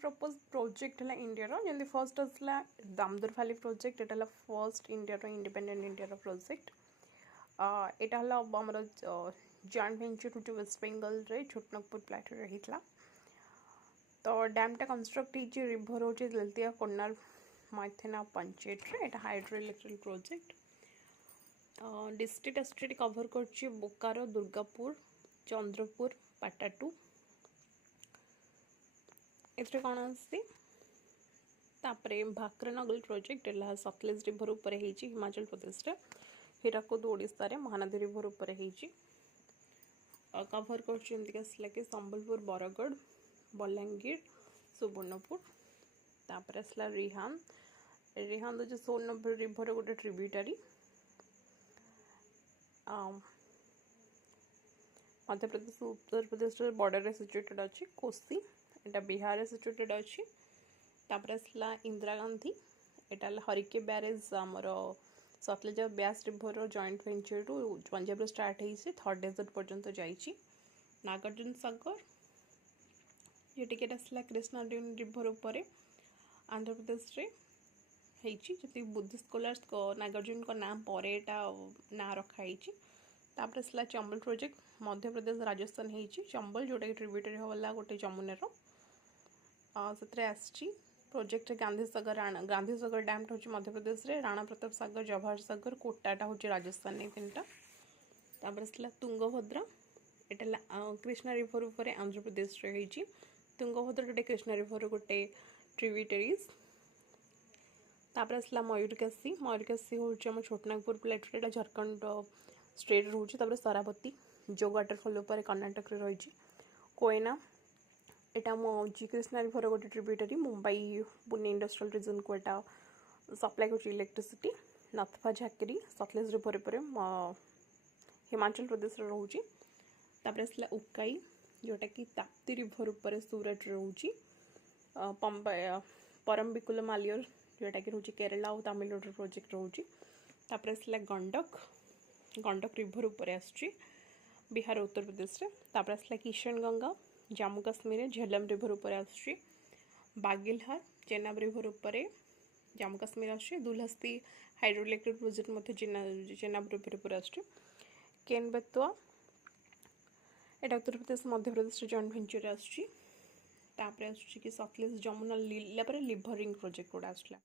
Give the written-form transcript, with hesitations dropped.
propose project है India जमी first आसला दामोदर वैली प्रोजेक्ट एटा first India independent India project यहाँ आमर जॉइंट वेंचर हूँ वेस्ट बेंगल रे छोटनागपुर प्लाटो होता तो डैमटा कंस्ट्रक्ट हो रिभर हूँ ललतिया कोनार मैथेना पंचायत रे hydro electric project district estate cover कर बोकारो दुर्गापुर चंद्रपुर पाटाटू एथरे कौन आसी भाकरनगल प्रोजेक्ट है सतलेज रिभर उपर हिमाचल प्रदेश रे हीराकुद ओडिशा रे महानदी रिभर उपर कवर कर संबलपुर बरगढ़ बलांगीर सुवर्णपुर तापर आसला रिहान रिहान जो सोनपुर रिभर गोटे ट्रिब्यूटरी मध्य प्रदेश उत्तर प्रदेश बॉर्डर रे सिचुएटेड अच्छी कोसी एटा बिहार रे सिचुएटेड अच्छी तापर आसला इंदिरा गांधी एटा हरिके बैरेज आमर सतलेज ब्यास रिभर जॉइंट वेंचर रु पंजाब स्टार्ट होइसे थर्ड डेजर्ट पर्यंत जाइए नागार्जुन सागर ये टिकेट आसला कृष्णा रिभर उपर आंध्र प्रदेश रे जी बुद्धिस्ट स्कॉलर्स नागार्जुन को नाम पर ना रखाई तापर आसला चंबल प्रोजेक्ट मध्य प्रदेश राजस्थान होती चंबल जोटा कि ट्रिब्यूटरी होला गोटे जमुनार से प्रोजेक्ट गांधी सागर डैम हूँ मध्य प्रदेश रे राणा प्रताप सागर जवाहर सागर कोटाटा हूँ राजस्थान नहीं तीन टापर आसला तुंगभद्रा यहाँ कृष्णा रिभर उपर आंध्र प्रदेश रे होती तुंगभद्रा जोटे कृष्णा रिभर गोटे ट्रिब्यूटरीज तापर आसला मयूरकाशी हूँ आम छोटनागपुर प्लेटो झारखंड स्टेट रोचे तापर सरावती जो वाटरफॉल उपर कर्णाटक रही कोयना एटा हूँ कृष्णा रिभर गोटे tributary Mumbai Pune industrial region को एटा सप्लाई कर इलेक्ट्रिसिटी नथपा झाकरी सतलेज रिभर पर हिमाचल प्रदेश रोचे तापर आसला उकाई जोटा कि ताप्ती रिभर उपर सूरत रोचे परम्बिकुल मालियर जोटा कि रोचे केरला और तमिलनाडु प्रोजेक्ट रोचे तापर आसला गंडक रिभर उपर आसुची बिहार उत्तर प्रदेश रे तापर आसला किशन गंगा जम्मू काश्मीर झेलम रिभर उपर आसुची बागिलहार चेनाब रिभर उपर जम्मू काश्मीर आसुची दुलहस्ती हाइड्रो इलेक्ट्रिक प्रोजेक्ट मध्य चेनाब रिभर उपर आसुची केन बेतुआ एटा उत्तर प्रदेश मध्य प्रदेश जॉइंट वेंचर आसुची तापर आसुची कि सतलेज जमुना लिभरिंग प्रोजेक्ट गोटा आसला